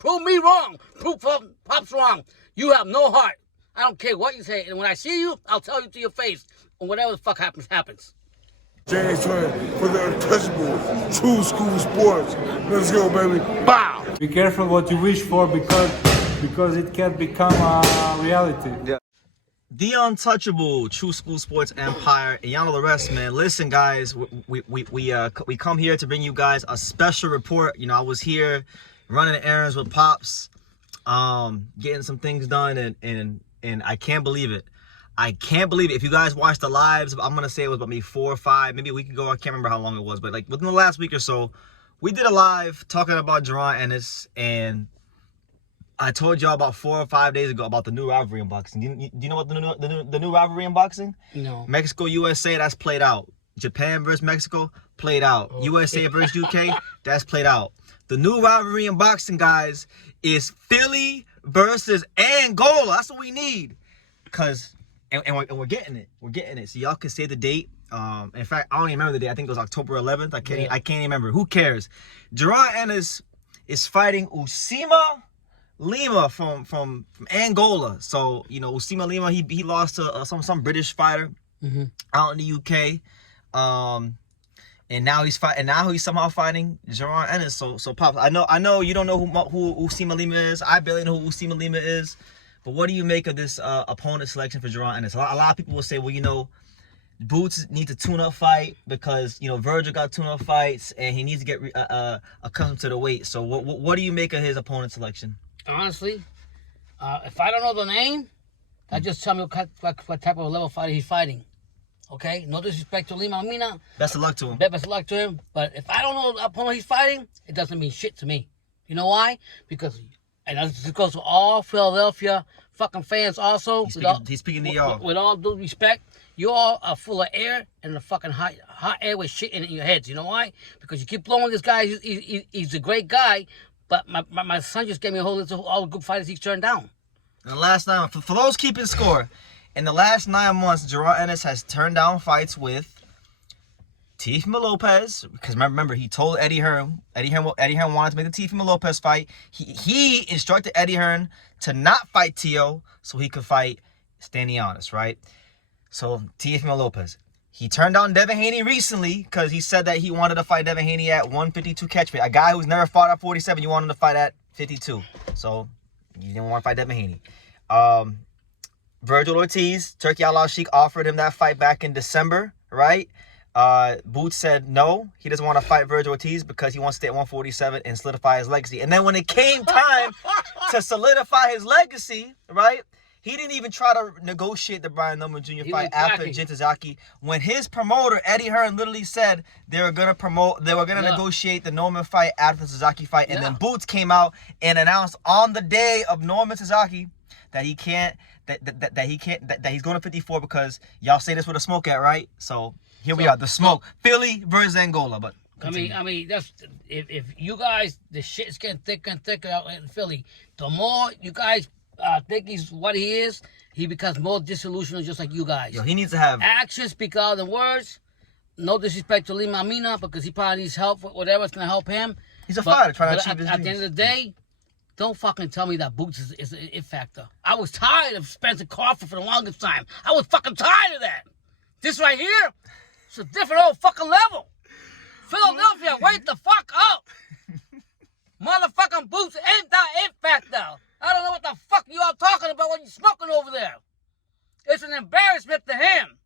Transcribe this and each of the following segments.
Prove me wrong. Prove Pop's wrong. You have no heart. I don't care what you say. And when I see you, I'll tell you to your face. And whatever the fuck happens, happens. James Trent for the untouchable true school sports. Let's go, baby. Bow! Be careful what you wish for because it can become a reality. Yeah. The untouchable true school sports empire, and y'all know the rest, man. Listen, guys, we come here to bring you guys a special report. You know, I was here running errands with Pops, getting some things done, and I can't believe it. I can't believe it. If you guys watched the lives, I'm gonna say it was about maybe 4 or 5, maybe a week ago. I can't remember how long it was, but like within the last week or so, we did a live talking about Jaron Ennis, and I told y'all about 4 or 5 days ago about the new rivalry unboxing. Do you know what the new rivalry unboxing? No. Mexico, USA, that's played out. Japan versus Mexico, played out. Oh. USA versus UK, that's played out. The new rivalry unboxing, guys, is Philly versus Angola. That's what we need. And we're getting it. We're getting it. So y'all can say the date. In fact, I don't even remember the date. I think it was October 11th. I can't even remember. Who cares? Jaron Ennis is fighting Usima Lima from Angola. So, you know, Usima Lima, he lost to some British fighter out in the UK. And now he's somehow fighting Jaron Ennis. So Pops, I know you don't know who Usima Lima is. I barely know who Usima Lima is. But what do you make of this opponent selection for Jaron Ennis? A lot of people will say, well, you know, Boots needs a tune-up fight because, you know, Virgil got tune-up fights and he needs to get accustomed to the weight. So what do you make of his opponent selection? Honestly, if I don't know the name, that just tell me what type of level fighter he's fighting. Okay? No disrespect to Lima Mina. Best of luck to him. Best of luck to him. But if I don't know the opponent he's fighting, it doesn't mean shit to me. You know why? Because... And this goes to all Philadelphia fucking fans also. He's speaking to y'all. With all due respect, you all are full of air and the fucking hot air with shit in your heads. You know why? Because you keep blowing this guy. He's a great guy, but my son just gave me a whole list of all the good fighters he's turned down. In the last 9 months, for those keeping score, in the last 9 months, Jaron Ennis has turned down fights with Teofimo Lopez, because remember he told Eddie Hearn wanted to make the Teofimo Lopez fight. He instructed Eddie Hearn to not fight Teo so he could fight Stanionis, right? So Teofimo Lopez. He turned down Devin Haney recently because he said that he wanted to fight Devin Haney at 152 catch weight. A guy who's never fought at 47, you want him to fight at 52. So you didn't want to fight Devin Haney. Virgil Ortiz, Turkey Outlaw Sheik offered him that fight back in December, right? Boots said no, he doesn't want to fight Virgil Ortiz because he wants to stay at 147 and solidify his legacy. And then when it came time to solidify his legacy, right, he didn't even try to negotiate the Brian Norman Jr. fight after Jintazaki. When his promoter Eddie Hearn literally said they were gonna negotiate the Norman fight after the Suzuki fight, and then Boots came out and announced on the day of Norman Suzuki that he can't, that he's going to 54 because y'all say this with a smoke at, right? So here we are, the smoke. Philly versus Angola, but continue. I mean, that's if you guys, the shit's getting thicker and thicker out in Philly. The more you guys think he's what he is, he becomes more disillusional, just like you guys. Yo, he needs to have actions speak louder than words. No disrespect to Lima Mina because he probably needs help with whatever's gonna help him. He's a fighter trying to achieve his dreams. At the end of the day, don't fucking tell me that Boots is an it factor. I was tired of Spencer Crawford for the longest time. I was fucking tired of that. This right here, it's a different old fucking level. Philadelphia, wake the fuck up. Motherfucking Boots ain't that it factor. I don't know what the fuck you all talking about when you smoking over there. It's an embarrassment to him.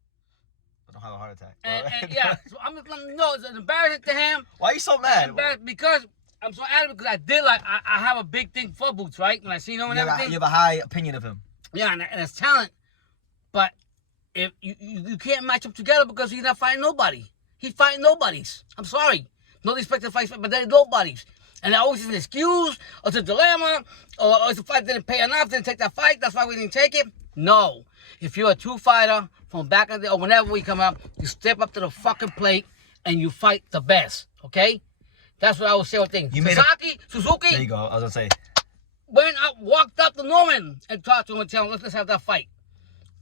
I don't have a heart attack. And yeah, so I'm just letting you know it's an embarrassment to him. Why are you so mad? Because I'm so adamant because I did I have a big thing for Boots, right? When I see him and everything. You have a high opinion of him. Yeah, and it's talent. But if you can't match up together because he's not fighting nobody. He's fighting nobodies. I'm sorry. No respect to fights, but they're nobodies. And there always is an excuse, or it's a dilemma, or it's a fight didn't pay enough, didn't take that fight, that's why we didn't take it. No. If you're a true fighter from back in the day, or whenever we come up, you step up to the fucking plate and you fight the best, okay? That's what I would say with things. Suzuki. There you go. I was going to say. Walked up to Norman and talked to him and tell him, let's have that fight.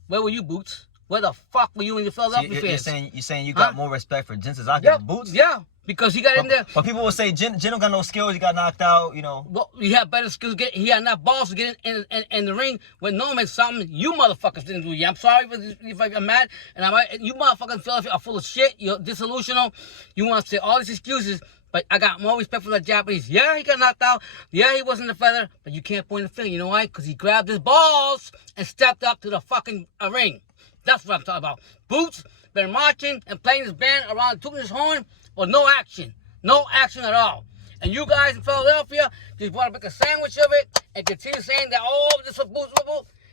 Where were you, Boots? Where the fuck were you in your Philadelphia fans? You're saying you got more respect for Jin Suzuki than Boots? Yeah. because he got in there. But people will say Jin don't got no skills. He got knocked out. You know. Well, he had better skills. He had enough balls to get in the ring when Norman something you motherfuckers didn't do. I'm sorry if I'm mad, and you motherfucking feel are full of shit. You're disillusional. You want to say all these excuses, but I got more respect for the Japanese. Yeah, he got knocked out. Yeah, he wasn't a feather, but you can't point the finger. You know why? Because he grabbed his balls and stepped up to the fucking ring. That's what I'm talking about. Boots been marching and playing his band around, tooting his horn, or no action. No action at all. And you guys in Philadelphia just want to make a sandwich of it and continue saying that, oh, this is Boots.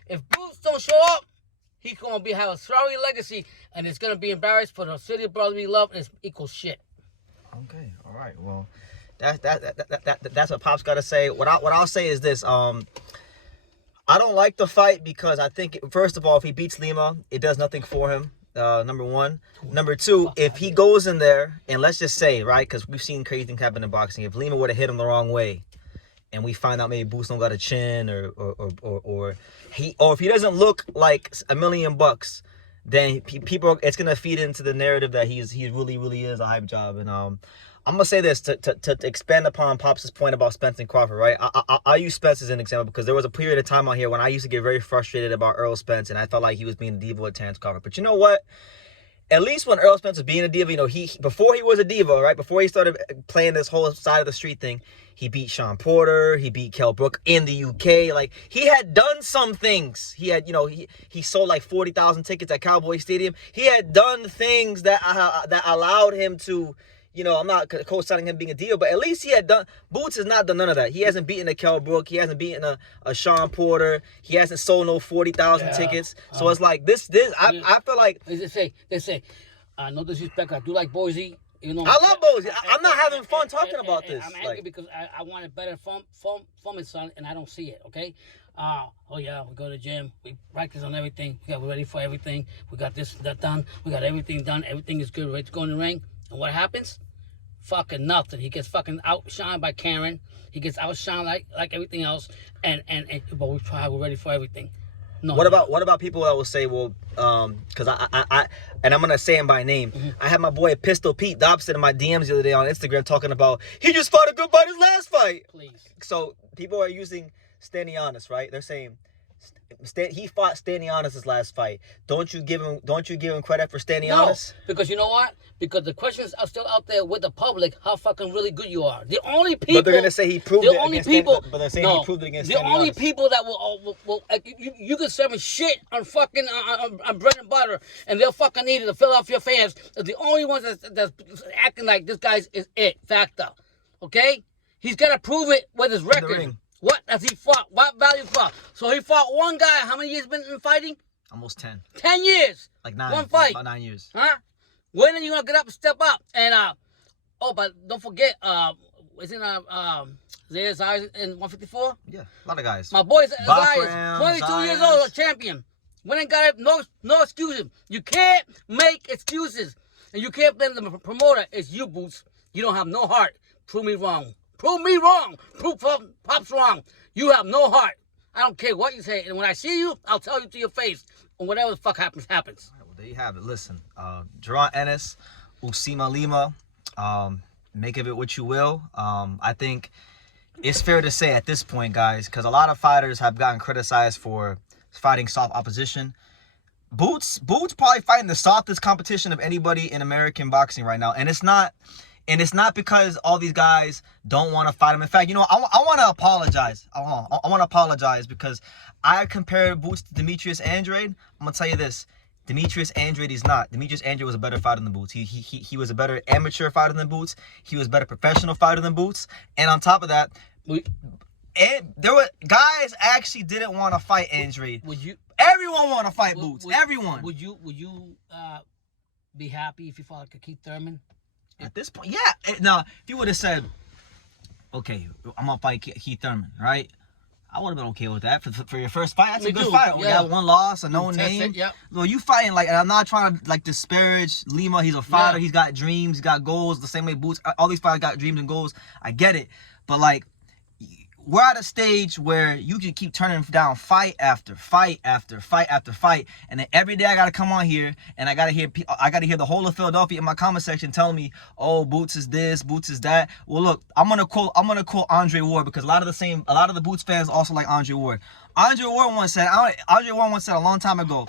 If Boots don't show up, he's going to have a sorry legacy, and it's going to be embarrassed for the city of brotherly love, and it's equal shit. Okay, all right. Well, that's what Pop's got to say. What I'll say is this. I don't like the fight because I think, first of all, if he beats Lima, it does nothing for him. Number one. Number two, if he goes in there, and let's just say, right, because we've seen crazy things happen in boxing. If Lima would have hit him the wrong way, and we find out maybe Boots don't got a chin, or if he doesn't look like $1 million, then people, it's gonna feed into the narrative that he really is a hype job. And I'm gonna say this to expand upon Pops' point about Spence and Crawford, right? I use Spence as an example because there was a period of time out here when I used to get very frustrated about Earl Spence, and I felt like he was being a diva with Terrence Crawford. But you know what? At least when Earl Spence was being a diva, you know, before he was a diva, right? Before he started playing this whole side of the street thing, he beat Sean Porter, he beat Kell Brook in the UK. Like, he had done some things. He had, you know, he sold like 40,000 tickets at Cowboy Stadium. He had done things that allowed him to, you know, I'm not co-signing him being a deal, but at least he had done. Boots has not done none of that. He hasn't beaten a Kell Brook. He hasn't beaten a Sean Porter. He hasn't sold no 40,000 tickets. So it's like this. I feel like they say, no disrespect. I do like Boise. You know, I love Boise. I'm not having fun talking about this. I'm angry because I wanted better from his son, and I don't see it. Okay. Oh yeah, we go to the gym. We practice on everything. We're ready for everything. We got this and that done. We got everything done. Everything is good. We're ready to go in the ring. And what happens? Fucking nothing. He gets fucking outshined by Karen. He gets outshined like everything else. And but we try. We're ready for everything. No. What about people that will say, well, because I and I'm gonna say him by name. Mm-hmm. I had my boy Pistol Pete Dobson in my DMs the other day on Instagram talking about he just fought a good fight his last fight. Please. So people are using Stanionis, right? They're saying he fought Stanionis' last fight. Don't you give him credit for Stanionis? No, because you know what? Because the questions are still out there with the public how fucking really good you are. The only people. But they're gonna say he proved it against Stanionis. But they're saying he proved it against Stanionis. The only people that will you can serve me shit on fucking on bread and butter, and they'll fucking eat it. The Philadelphia fans are the only ones that's acting like this guy's is it factor. Okay, he's gotta prove it with his record. What has he fought? What value fought? So he fought one guy. How many years been in fighting? Almost 10. 10 years. Like 9. One fight. About 9 years. Huh? When are you gonna get up and step up? And but don't forget, isn't Zaire Zayas in 154? Yeah, a lot of guys. My boy Zayas, 22 years old, a champion. When ain't got it, no excuses. You can't make excuses, and you can't blame the promoter. It's you, Boots. You don't have no heart. Prove me wrong. Prove me wrong. Prove Pop's wrong. You have no heart. I don't care what you say. And when I see you, I'll tell you to your face. And whatever the fuck happens, happens. All right, well, there you have it. Listen, Jaron Ennis, Usima Lima, make of it what you will. I think it's fair to say at this point, guys, because a lot of fighters have gotten criticized for fighting soft opposition. Boots probably fighting the softest competition of anybody in American boxing right now. And it's not because all these guys don't want to fight him. In fact, you know, I want to apologize. I want to apologize because I compared Boots to Demetrius Andrade. I'm going to tell you this. Demetrius Andrade is not. Demetrius Andrade was a better fighter than Boots. He was a better amateur fighter than Boots. He was a better professional fighter than Boots. And on top of that, there were guys actually didn't want to fight Andrade. Everyone want to fight Boots. Everyone. Would you be happy if you fought like a Keith Thurman? At this point, yeah. Now, if you would have said, okay, I'm going to fight Keith Thurman, right? I would have been okay with that. For your first fight, that's a good fight. We got one loss, a no name. Yep. Well, you fighting, like, and I'm not trying to, like, disparage Lima. He's a fighter. Yeah. He's got dreams. He's got goals. The same way Boots, all these fighters got dreams and goals. I get it. But, like, we're at a stage where you can keep turning down fight after fight after fight after fight, and then every day I gotta come on here and I gotta hear the whole of Philadelphia in my comment section telling me, "Oh, Boots is this, Boots is that." Well, look, I'm gonna quote Andre Ward, because a lot of the Boots fans also like Andre Ward. Andre Ward once said a long time ago,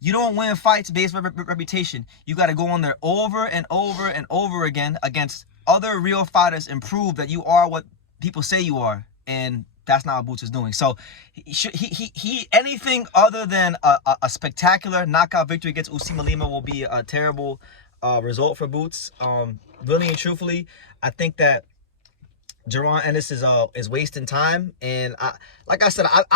"You don't win fights based on reputation. You got to go on there over and over and over again against other real fighters and prove that you are what people say you are." And that's not what Boots is doing. So he anything other than a spectacular knockout victory against Usima Lima will be a terrible result for Boots. Really and truthfully, I think that Jaron Ennis is wasting time, and like I said, I'll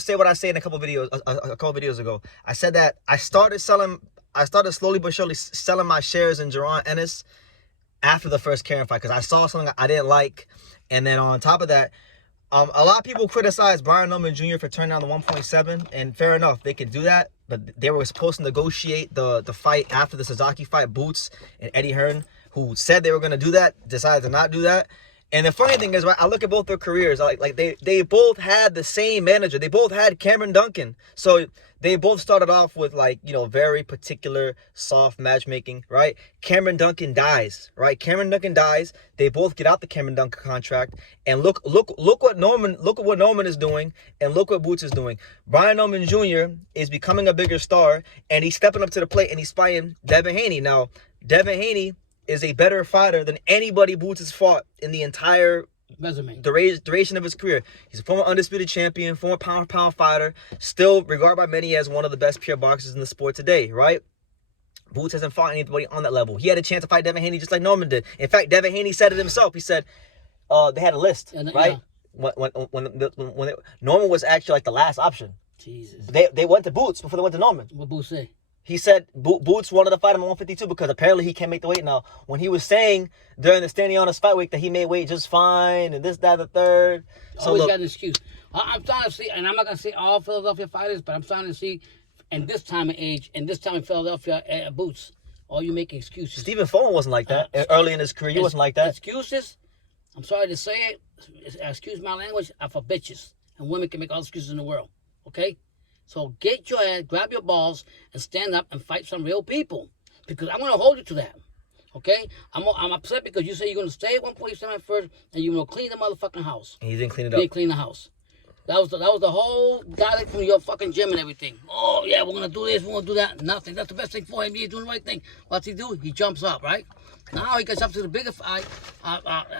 say what I said in a couple videos ago. I said that I started slowly but surely selling my shares in Jaron Ennis after the first Karen fight, because I saw something I didn't like. And then on top of that, a lot of people criticize Brian Norman Jr. for turning down the 1.7, and fair enough, they could do that, but they were supposed to negotiate the fight after the Sasaki fight. Boots and Eddie Hearn, who said they were going to do that, decided to not do that. And the funny thing is, right, I look at both their careers, like they both had the same manager. They both had Cameron Duncan. So they both started off with, like, you know, very particular soft matchmaking, right? Cameron Duncan dies, right? Cameron Duncan dies. They both get out the Cameron Duncan contract, and look what Norman is doing, and look what Boots is doing. Brian Norman Jr. is becoming a bigger star, and he's stepping up to the plate, and he's fighting Devin Haney. Now, Devin Haney is a better fighter than anybody Boots has fought in the entire duration of his career. He's a former undisputed champion, former pound-for-pound fighter, still regarded by many as one of the best pure boxers in the sport today, right? Boots hasn't fought anybody on that level. He had a chance to fight Devin Haney just like Norman did. In fact, Devin Haney said it himself. He said they had a list, right? Yeah. When Norman was actually like the last option. Jesus. They went to Boots before they went to Norman. What Boots say? He said Boots wanted to fight him at 152 because apparently he can't make the weight now. When he was saying during the Standing Honest fight week that he made weight just fine and this, that, the third. So always got an excuse. I'm trying to see, and I'm not going to say all Philadelphia fighters, but I'm trying to see, in this time of age, and this time in Philadelphia, Boots, all you making excuses. Stephen Fulton wasn't like that. Early in his career, he wasn't like that. Excuses, I'm sorry to say it, excuse my language, are for bitches. And women can make all the excuses in the world, okay? So get your ass, grab your balls, and stand up and fight some real people. Because I'm going to hold you to that. Okay? I'm upset because you say you're going to stay at 147 at first, and you're going to clean the motherfucking house. And he didn't clean it up. He didn't clean the house. That was the whole guy from your fucking gym and everything. Oh, yeah, we're going to do this, we're going to do that. Nothing. That's the best thing for him. He's doing the right thing. What's he do? He jumps up, right? Now he gets up to the bigger fight.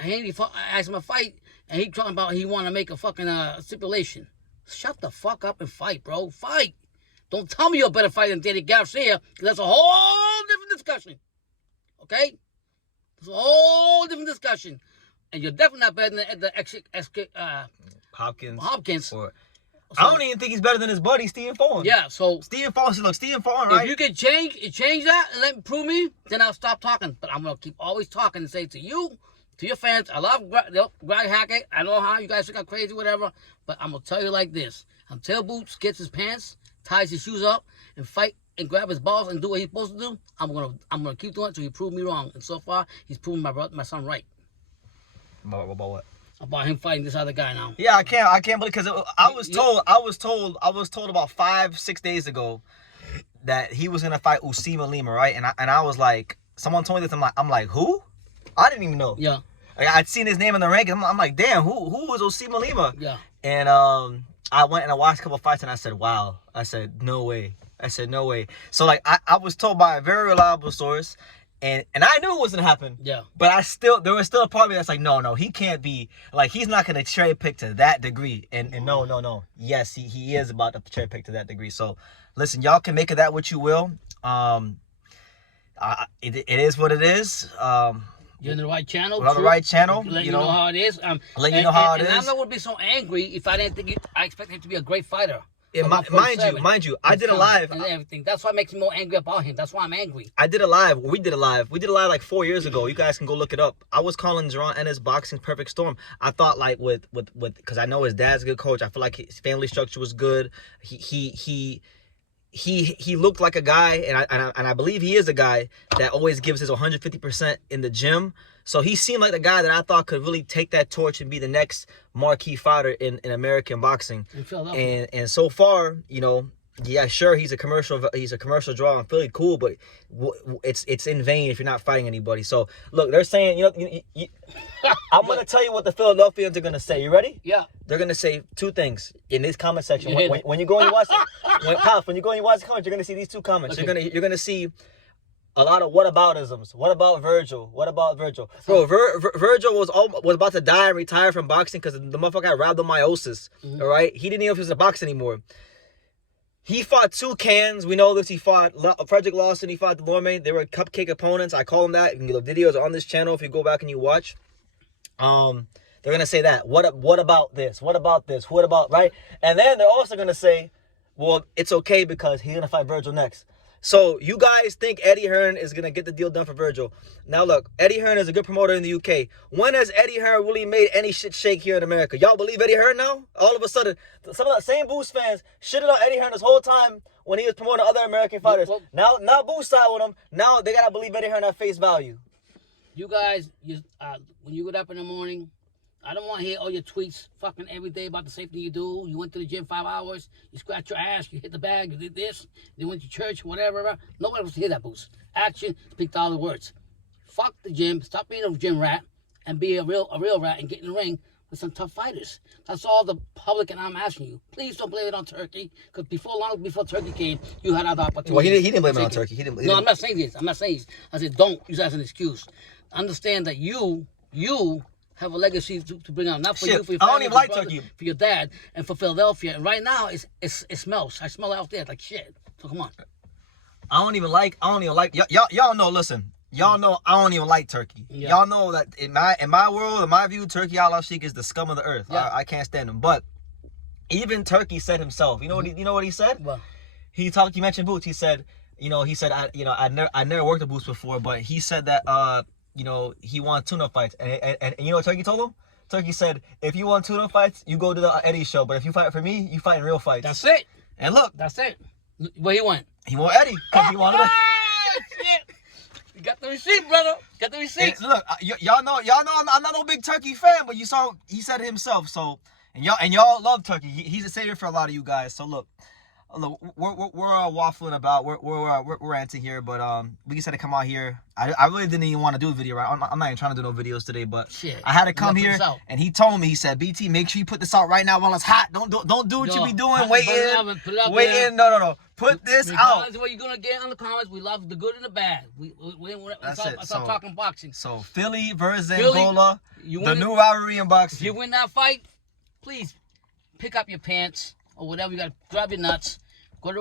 Haney asked him to fight, and he talking about he want to make a fucking stipulation. Shut the fuck up and fight, bro. Fight. Don't tell me you're a better fighter than Danny Garcia, because that's a whole different discussion. Okay? It's a whole different discussion. And you're definitely not better than the Hopkins. I don't even think he's better than his buddy, Stephen Fulton. Yeah, so Stephen Fulton, right? If you can change that and let me prove me, then I'll stop talking. But I'm going to keep always talking and say to you, to your fans, I love Greg Hackett. I know how you guys think I'm crazy, whatever. But I'm going to tell you like this. Until Boots gets his pants, ties his shoes up, and fight and grab his balls and do what he's supposed to do, I'm gonna keep doing it until he proves me wrong. And so far, he's proven my son right. About what? About him fighting this other guy now. Yeah, I can't believe, because I was told about 5-6 days ago that he was gonna fight Usima Lima, right? And I was like, someone told me this. I'm like, who? I didn't even know. Yeah. I'd seen his name in the rankings. I'm like, damn, who was Usima Lima? Yeah. And I went and I watched a couple of fights, and I said, wow. I said, no way. So, like, I was told by a very reliable source, and I knew it wasn't happen. Yeah. But there was still a part of me that's like, no, he can't be, like, he's not going to cherry pick to that degree. And no. Yes, he is about to cherry pick to that degree. So, listen, y'all can make of that what you will. It is what it is. You're in the right channel. We're on the right channel. Let you know how it is. Let you know how it is. And I'm not going to be so angry if I didn't think I expect him to be a great fighter. Yeah, mind you, I did a live. And everything. That's what makes me more angry about him. That's why I'm angry. I did a live. We did a live like 4 years ago. You guys can go look it up. I was calling Jaron Ennis boxing perfect storm. I thought, like, with because I know his dad's a good coach. I feel like his family structure was good. He looked like a guy, and I believe he is a guy that always gives his 150% in the gym. So he seemed like the guy that I thought could really take that torch and be the next marquee fighter in American boxing. In Philadelphia. And so far, you know, yeah, sure, he's a commercial draw in Philly, cool, but it's in vain if you're not fighting anybody. So look, they're saying, you know, I'm gonna tell you what the Philadelphians are gonna say. You ready? Yeah. They're gonna say two things in this comment section. When you go and you watch, when you go and you watch the comments, you're gonna see these two comments. Okay. You're gonna see a lot of whataboutisms. What about Virgil? What about Virgil? Bro, Virgil was about to die and retire from boxing because the motherfucker got rhabdomyosis. All right, he didn't even know if he was a boxer anymore. He fought two cans. We know this. He fought Frederick Lawson. He fought Delorme. They were cupcake opponents. I call them that. The videos are on this channel if you go back and you watch. They're gonna say that. What about this? What about this? What about, right? And then they're also gonna say, well, it's okay because he's gonna fight Virgil next. So you guys think Eddie Hearn is going to get the deal done for Virgil. Now look, Eddie Hearn is a good promoter in the UK. When has Eddie Hearn really made any shit shake here in America? Y'all believe Eddie Hearn now? All of a sudden, some of the same Boost fans shitted on Eddie Hearn this whole time when he was promoting other American fighters. Now Boost side with him. Now they got to believe Eddie Hearn at face value. You guys, when you get up in the morning, I don't want to hear all your tweets fucking every day about the same thing you do. You went to the gym 5 hours, you scratched your ass, you hit the bag, you did this, you went to church, whatever. Nobody wants to hear that, Boost. Action speak all the words. Fuck the gym, stop being a gym rat, and be a real rat and get in the ring with some tough fighters. That's all the public and I'm asking you. Please don't blame it on Turkey, because long before Turkey came, you had other opportunities. Well, he didn't blame it on Turkey. No, I'm not saying this. I said don't use that as an excuse. Understand that you have a legacy to bring out, not for you, for your family, I don't even like Turkey, for your dad, and for Philadelphia. And right now, it smells. I smell it out there like shit. So come on. I don't even like. Y'all know. Listen, y'all know I don't even like Turkey. Yeah. Y'all know that in my world, in my view, Turkey Allah Sheikh is the scum of the earth. Yeah. I can't stand him. But even Turkey said himself. You know what he said? What? He mentioned Boots. He said I never worked with Boots before, but he said that he won tuna fights. And you know what Turkey told him? Turkey said, if you want tuna fights, you go to the Eddie show. But if you fight for me, you fight in real fights. That's it. And look. That's it. Where he went? He won Eddie. Because he wanted to. Shit. You got the receipt, brother. Got the receipt. Look, y'all know I'm not no big Turkey fan, but you saw he said it himself. So, and y'all love Turkey. He's a savior for a lot of you guys. So look, we're waffling about, we're ranting here, but we decided to come out here. I really didn't even want to do a video, right? I'm not even trying to do no videos today, but shit, I had to come here, and he told me, he said, BT, make sure you put this out right now while it's hot. Don't do what you be doing, waiting. No. Put this out. That's what you're gonna get on the comments. We love the good and the bad. Let's stop talking boxing. So Philly versus Angola, the new rivalry in boxing. If you win that fight, please pick up your pants or whatever. You gotta grab your nuts. Go to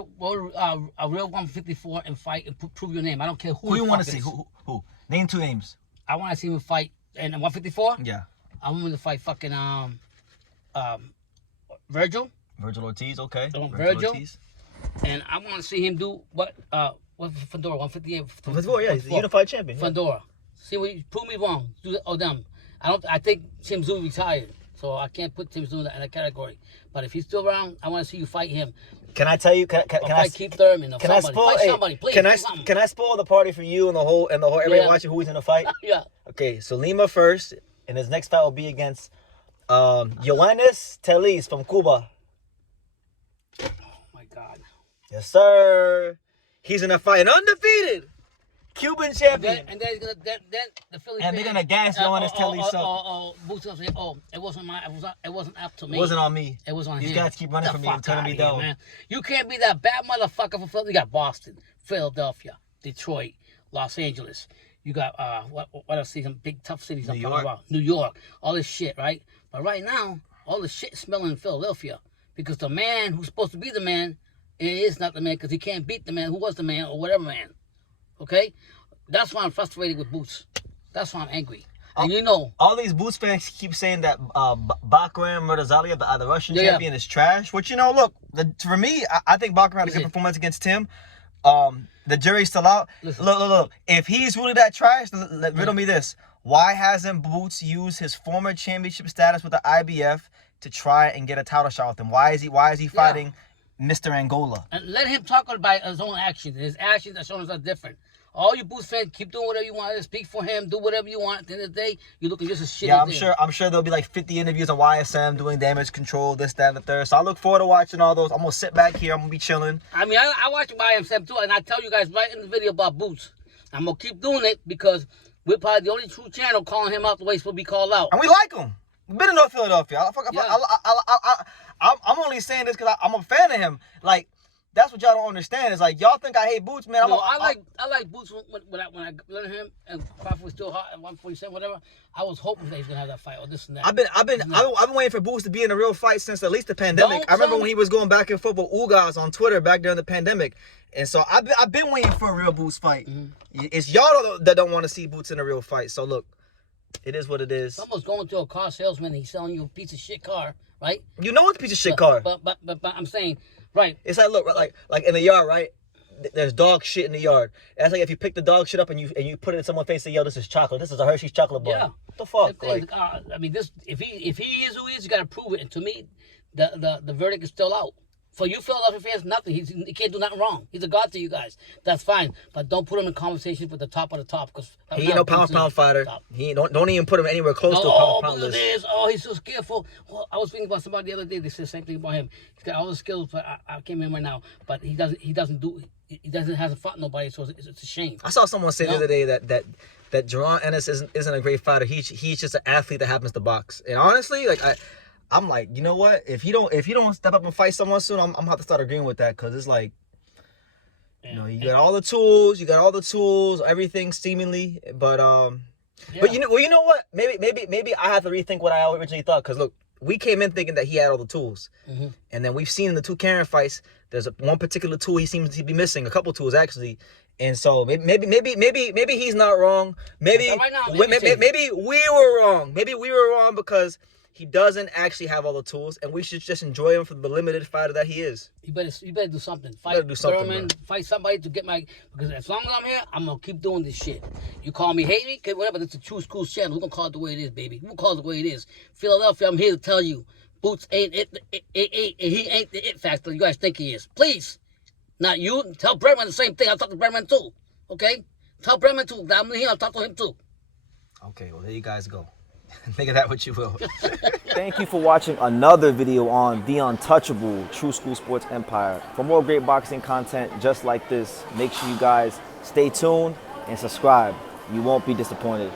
a real 154 and fight and prove your name. I don't care who you want to see. Who? Name two names. I want to see him fight in 154. Yeah. I want him to fight fucking Virgil. Virgil Ortiz, okay. Virgil. Ortiz. And I want to see him do what Fedora 158. Fedora, yeah, he's the unified champion. Fedora. See what you prove me wrong. Them. I think Tim Tszyu retired, so I can't put Tim Tszyu in that category. But if he's still around, I want to see you fight him. Can I tell you? Can I keep Thurman? Can I spoil somebody? Please. Can I spoil the party for you and the whole everybody watching who he's in the fight? Yeah. Okay, so Lima first, and his next fight will be against Yoannis Telis from Cuba. Oh my God. Yes, sir. He's in a fight, an undefeated Cuban champion. And then the Philly. And they're gonna gas Yoannis Telis Boots gonna say, it wasn't up to me. It wasn't on me. It was on him. These guys keep running from me and turning me down. Man. You can't be that bad motherfucker for Philly. You got Boston, Philadelphia, Detroit, Los Angeles. You got what else? Some big tough cities I'm talking about. New York, all this shit, right? But right now, all the shit is smelling in Philadelphia because the man who's supposed to be the man is not the man because he can't beat the man who was the man or whatever man. Okay, that's why I'm frustrated with Boots. That's why I'm angry. And you know, all these Boots fans keep saying that Bakram Murtazalia, the Russian champion, is trash. Which, look, for me, I think Bakram had a good performance against him. The jury's still out. Listen. Look. If he's really that trash, riddle me this: why hasn't Boots used his former championship status with the IBF to try and get a title shot with him? Why is he fighting Mr. Angola? And let him talk about his own actions. His actions are showing us different. All you Boots fans, keep doing whatever you want. Speak for him. Do whatever you want. At the end of the day, you're looking just as shitty. Yeah, I'm sure there'll be like 50 interviews on YSM doing damage control, this, that, and the third. So I look forward to watching all those. I'm gonna sit back here. I'm gonna be chilling. I mean, I watch YSM too, and I tell you guys right in the video about Boots. I'm gonna keep doing it because we're probably the only true channel calling him out the way he's supposed to be called out. And we like him. We've been in North Philadelphia. I'm only saying this because I'm a fan of him. Like, that's what y'all don't understand. Is like, y'all think I hate Boots, man. I like Boots when I learned him and Crawford was still hot at 147, whatever. I was hoping that he was gonna have that fight or this and that. I've been waiting for Boots to be in a real fight since at least the pandemic. I remember when he was going back and forth with Ugas on Twitter back during the pandemic, and so I've been waiting for a real Boots fight. It's y'all that don't want to see Boots in a real fight. So look, it is what it is. Someone's going to a car salesman and he's selling you a piece of shit car, right? You know it's a piece of shit car. But I'm saying, right. It's like, look, like in the yard, right? There's dog shit in the yard. That's like if you pick the dog shit up and you put it in someone's face and say, yo, this is chocolate. This is a Hershey's chocolate bar. Yeah. What the fuck? Like, I mean, this if he is who he is, you got to prove it. And to me, the verdict is still out. For you Philadelphia fans, nothing. He can't do nothing wrong. He's a god to you guys. That's fine. But don't put him in conversations with the top of the top. Because he ain't no pound fighter. He don't even put him anywhere close to a pound list. He's so skillful. Well, I was thinking about somebody the other day. They said the same thing about him. He's got all the skills, but I can't remember now. But he hasn't fought nobody, so it's a shame. I saw someone say the other day that Jaron Ennis isn't a great fighter. He's just an athlete that happens to box. And honestly, like I'm like, you know what? If you don't step up and fight someone soon, I'm gonna have to start agreeing with that, because it's like, you know, you got all the tools, everything seemingly, but but you know what? Maybe I have to rethink what I originally thought, because look, we came in thinking that he had all the tools, and then we've seen in the two Karen fights, there's one particular tool he seems to be missing, a couple tools actually. And so maybe he's not wrong. Maybe we were wrong. Maybe we were wrong because he doesn't actually have all the tools, and we should just enjoy him for the limited fighter that he is. You better do something. Fight Thurman, fight somebody to get because as long as I'm here, I'm gonna keep doing this shit. You call me hate me, whatever. It's a True Schools channel. We're gonna call it the way it is, baby. We'll call it the way it is. Philadelphia, I'm here to tell you, Boots ain't he ain't the it factor you guys think he is. Please, not you. Tell Bremen the same thing. I'll talk to Bremen too. Okay, tell Bremen too. I'm here. I'll talk to him too. Okay, well there you guys go. Think of that what you will. Thank you for watching another video on the untouchable True School Sports Empire. For more great boxing content just like this, make sure you guys stay tuned and subscribe. You won't be disappointed.